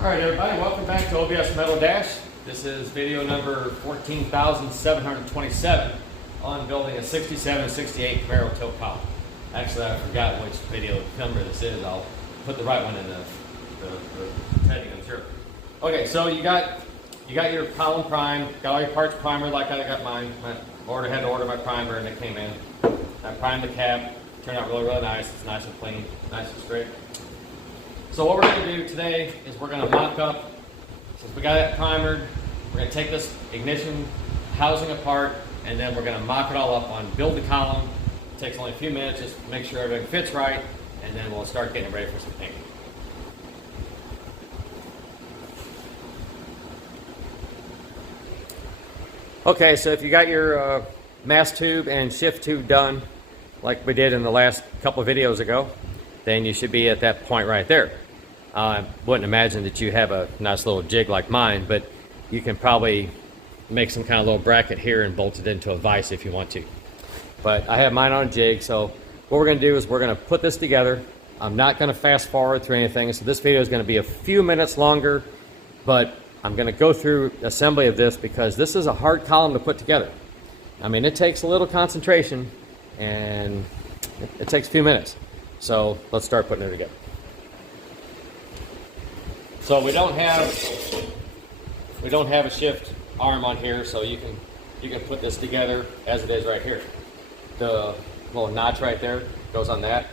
Alright everybody, welcome back to OBS Metal Dash. This is video number 14,727 on building a 67-68 Camaro tilt column. Actually, I forgot which video number this is. I'll put the right one in the heading, I'm sure. Okay, so you got your column primed, got all your parts primer like I got mine. I had to order my primer and it came in. I primed the cap, turned out really nice. It's nice and clean, nice and straight. So what we're going to do today is we're going to mock up, since we got that primered, we're going to take this ignition housing apart and then we're going to mock it all up on build the column. It takes only a few minutes, just make sure everything fits right, and then we'll start getting ready for some painting. Okay, so if you got your mass tube and shift tube done, like we did in the last couple of videos ago, then you should be at that point right there. I wouldn't imagine that you have a nice little jig like mine, but you can probably make some kind of little bracket here and bolt it into a vise if you want to. But I have mine on a jig, so what we're going to do is we're going to put this together. I'm not going to fast forward through anything, so this video is going to be a few minutes longer, but I'm going to go through assembly of this because this is a hard column to put together. I mean, it takes a little concentration and it takes a few minutes. So let's start putting it together. So we don't have a shift arm on here, so you can put this together as it is right here. The little notch right there goes on that.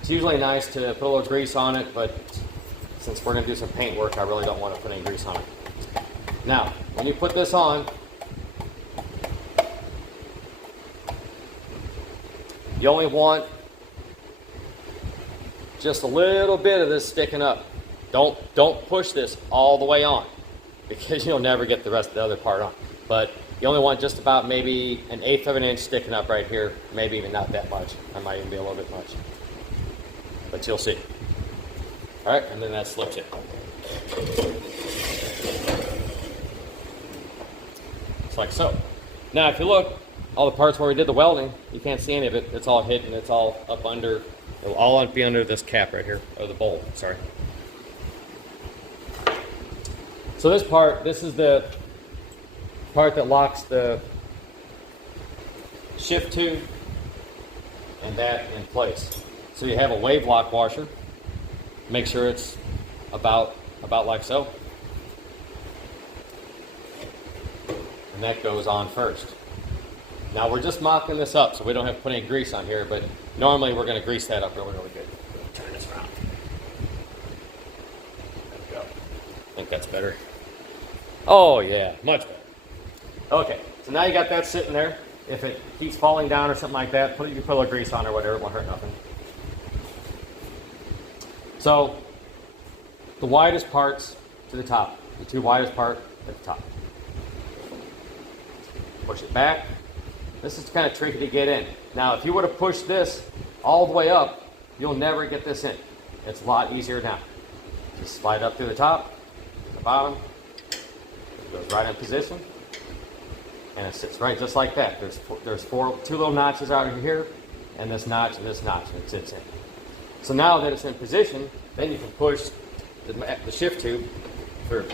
It's usually nice to put a little grease on it, but since we're going to do some paint work, I really don't want to put any grease on it. Now, when you put this on, you only want just a little bit of this sticking up. Don't push this all the way on because you'll never get the rest of the other part on. But you only want just about maybe 1/8 of an inch sticking up right here, maybe even not that much. I might even be a little bit much, but you'll see. All right, and then that slips it. Just like so. Now if you look, all the parts where we did the welding, you can't see any of it. It's all hidden, it's all up under. It'll all be under this cap right here, or the bowl, sorry. So this is the part that locks the shift tube and that in place. So you have a wave lock washer. Make sure it's about like so. And that goes on first. Now we're just mocking this up so we don't have to put any grease on here, but normally we're going to grease that up really good. Turn this around. There we go. I think that's better. Oh yeah, much better. Okay, so now you got that sitting there. If it keeps falling down or something like that, you can put a little grease on or whatever, it won't hurt nothing. So the widest parts to the top, the two widest part at the top. Push it back. This is kind of tricky to get in. Now, if you were to push this all the way up, you'll never get this in. It's a lot easier now. Just slide up through the top, the bottom, it goes right in position, and it sits right just like that. There's two little notches out here, and this notch, and it sits in. So now that it's in position, then you can push the shift tube through.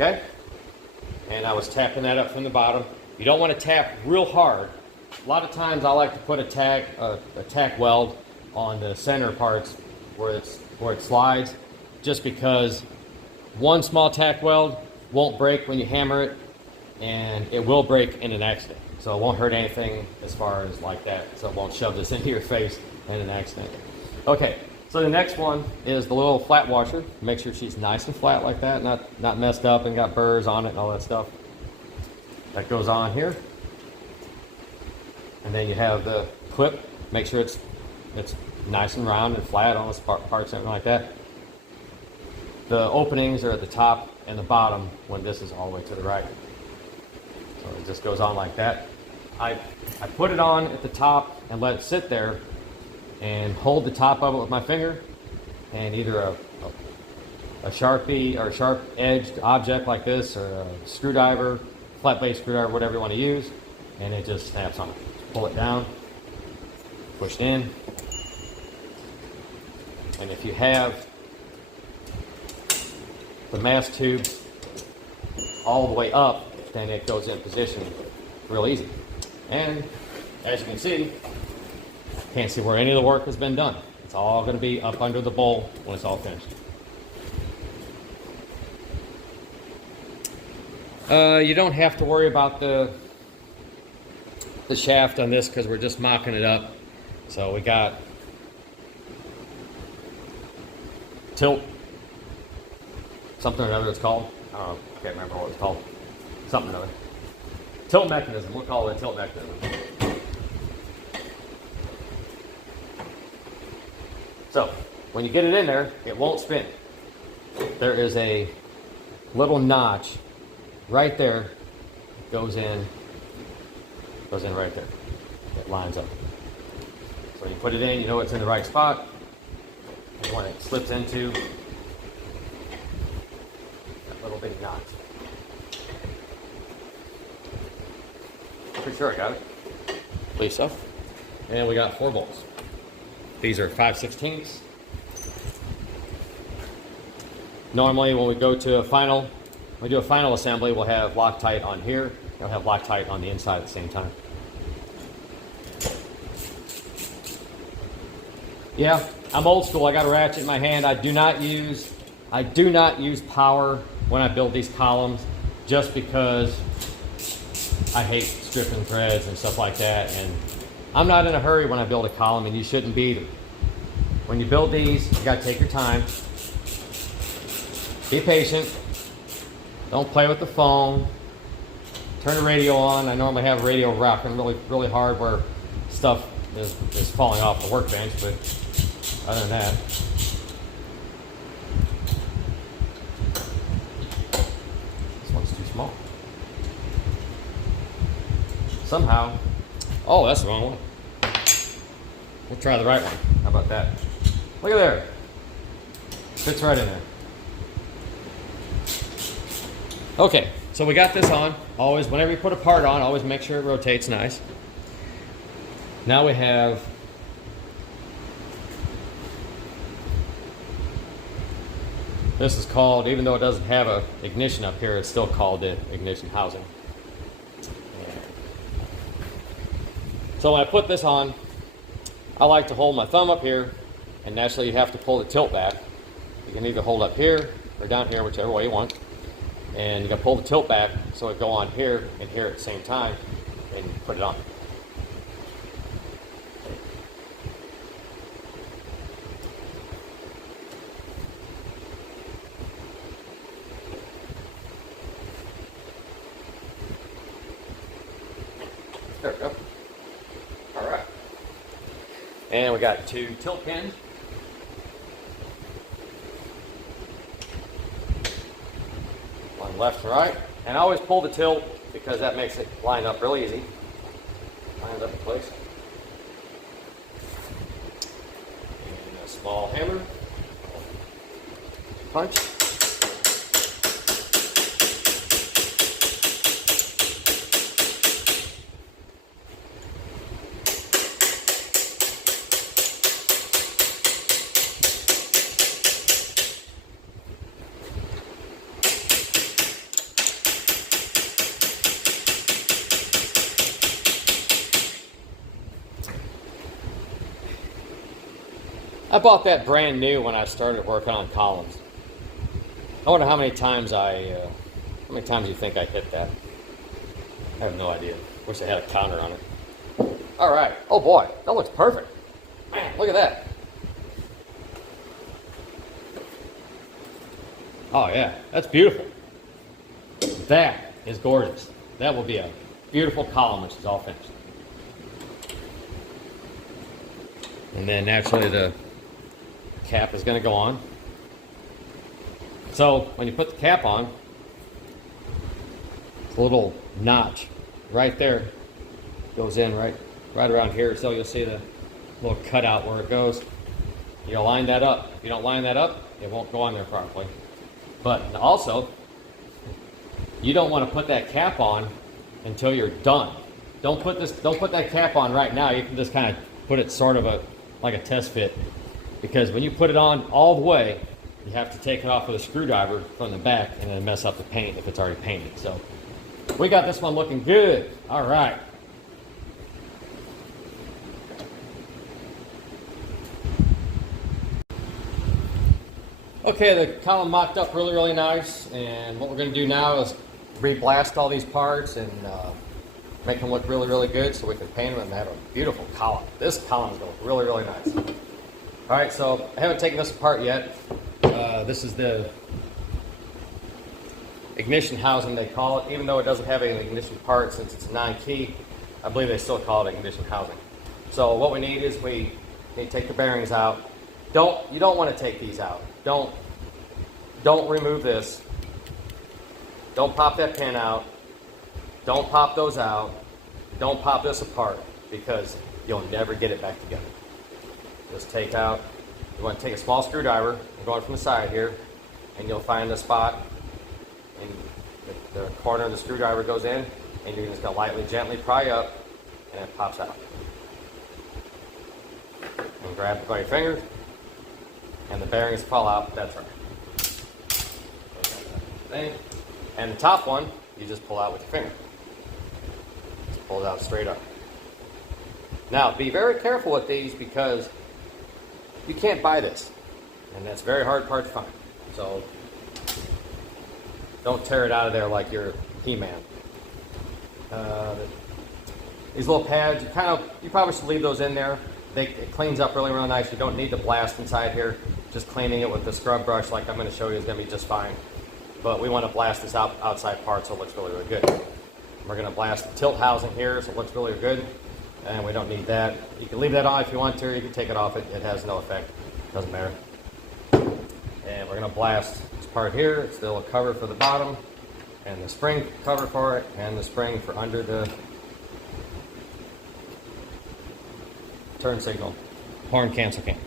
Okay, and I was tapping that up from the bottom. You don't want to tap real hard. A lot of times I like to put a tack weld on the center parts where it slides, just because one small tack weld won't break when you hammer it, and it will break in an accident. So it won't hurt anything as far as like that. So it won't shove this into your face in an accident. Okay. So the next one is the little flat washer. Make sure she's nice and flat like that, not messed up and got burrs on it and all that stuff. That goes on here. And then you have the clip. Make sure it's nice and round and flat on the parts, something like that. The openings are at the top and the bottom when this is all the way to the right. So it just goes on like that. I put it on at the top and let it sit there and hold the top of it with my finger, and either a Sharpie or a sharp edged object like this, or a screwdriver, flat blade screwdriver, whatever you want to use, and it just snaps on it. Pull it down, push it in, and if you have the mass tube all the way up, then it goes in position real easy. And as you can see, can't see where any of the work has been done. It's all going to be up under the bowl when it's all finished. You don't have to worry about the shaft on this because we're just mocking it up. So we got tilt, something or another it's called. I don't know, I can't remember what it's called. Something or another. Tilt mechanism, we'll call it a tilt mechanism. So, when you get it in there, it won't spin. There is a little notch right there, goes in right there. It lines up. So you put it in, you know it's in the right spot. And when it slips into that little bitty notch. Pretty sure I got it. Believe so. And we got 4 bolts. These are 5/16. Normally when we go to when we do a final assembly, we'll have Loctite on here. We'll have Loctite on the inside at the same time. Yeah, I'm old school. I got a ratchet in my hand. I do not use power when I build these columns, just because I hate stripping threads and stuff like that. And I'm not in a hurry when I build a column, and you shouldn't be either. When you build these, you got to take your time. Be patient. Don't play with the phone. Turn the radio on. I normally have radio rocking really hard where stuff is falling off the workbench, but other than that. This one's too small. Somehow, oh, that's the wrong one. We'll try the right one. How about that? Look at there. Fits right in there. Okay, so we got this on. Always, whenever you put a part on, always make sure it rotates nice. Now we have this is called, even though it doesn't have a ignition up here, it's still called the ignition housing. So when I put this on, I like to hold my thumb up here, and naturally you have to pull the tilt back. You can either hold up here or down here, whichever way you want. And you can pull the tilt back so it go on here and here at the same time, and you put it on. There we go. All right. And we got 2 tilt pins. One left and right. And I always pull the tilt because that makes it line up real easy. Lines up in place. And a small hammer. Punch. I bought that brand new when I started working on columns. I wonder how many times you think I hit that? I have no idea. Wish I had a counter on it. All right. Oh boy, that looks perfect. Man, look at that. Oh yeah, that's beautiful. That is gorgeous. That will be a beautiful column when she's all finished. And then naturally the cap is going to go on. So when you put the cap on, it's a little notch right there, goes in right around here. So you'll see the little cutout where it goes. You'll line that up. If you don't line that up, it won't go on there properly. But also, you don't want to put that cap on until you're done. Don't put that cap on right now. You can just kind of put it sort of like a test fit, because when you put it on all the way, you have to take it off with a screwdriver from the back and then mess up the paint if it's already painted. So we got this one looking good. All right. Okay, the column mocked up really nice, and what we're going to do now is re-blast all these parts and make them look really good so we can paint them and have a beautiful column. This column is going to look really nice. All right, so I haven't taken this apart yet. This is the ignition housing, they call it. Even though it doesn't have an ignition part, since it's a 9-key, I believe they still call it ignition housing. So what we need is we need to take the bearings out. You don't want to take these out. Don't remove this. Don't pop that pin out. Don't pop those out. Don't pop this apart, because you'll never get it back together. Just take out, you want to take a small screwdriver and go in from the side here, and you'll find the spot, and the corner of the screwdriver goes in, and you're just going to lightly, gently pry up, and it pops out. And grab it by your fingers, and the bearings fall out. That's right. And the top one, you just pull out with your finger. Just pull it out straight up. Now, be very careful with these, because you can't buy this, and that's a very hard part to find. So don't tear it out of there like you're He-Man. These little pads, you probably should leave those in there. It cleans up really nice. You don't need to blast inside here. Just cleaning it with the scrub brush, like I'm going to show you, is going to be just fine. But we want to blast this outside part so it looks really good. We're going to blast the tilt housing here so it looks really good. And we don't need that. You can leave that on if you want to. You can take it off. It has no effect. Doesn't matter. And we're going to blast this part here. It's still a cover for the bottom, and the spring cover for it, and the spring for under the turn signal horn cancel cam.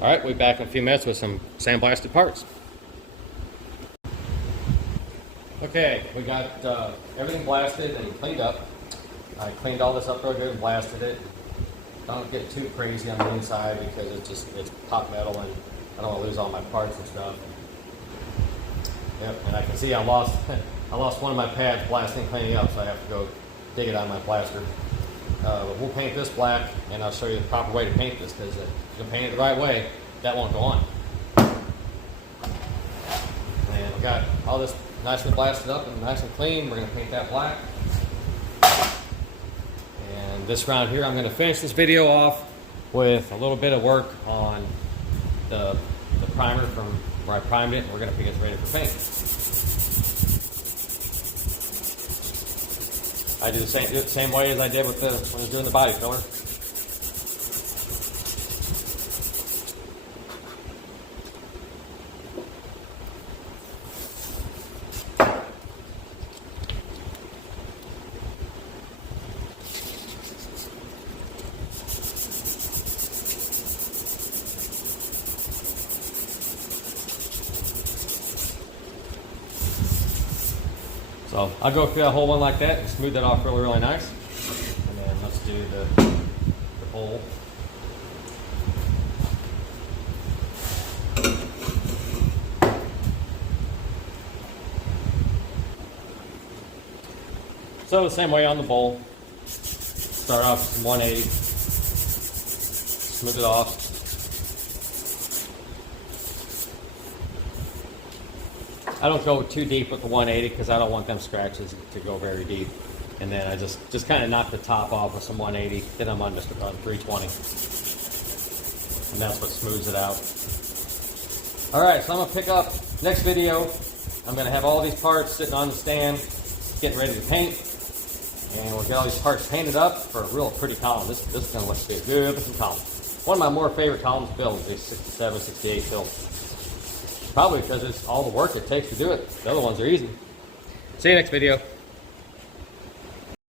All right, we'll be back in a few minutes with some sandblasted parts. Okay, we got everything blasted and cleaned up. I cleaned all this up real good and blasted it. Don't get too crazy on the inside, because it's hot metal and I don't want to lose all my parts and stuff. Yep, and I can see I lost one of my pads blasting, cleaning up, so I have to go dig it out of my blaster. But we'll paint this black, and I'll show you the proper way to paint this, because if you paint it the right way, that won't go on. And we got all this nicely blasted up and nice and clean. We're going to paint that black. And this round here, I'm going to finish this video off with a little bit of work on the primer from where I primed it, and we're going to get it ready for paint. I do the same way as I did with when I was doing the body filler. So I'll go through that whole one like that and smooth that off really nice. And then let's do the bowl. So the same way on the bowl. Start off with some 180. Smooth it off. I don't go too deep with the 180 because I don't want them scratches to go very deep. And then I just kind of knock the top off with some 180. Then I'm on just on 320. And that's what smooths it out. All right, so I'm going to pick up next video. I'm going to have all these parts sitting on the stand, getting ready to paint. And we'll get all these parts painted up for a real pretty column. This is going to look good looking column. One of my more favorite columns to build is the 67, 68 build. Probably because it's all the work it takes to do it. The other ones are easy. See you next video.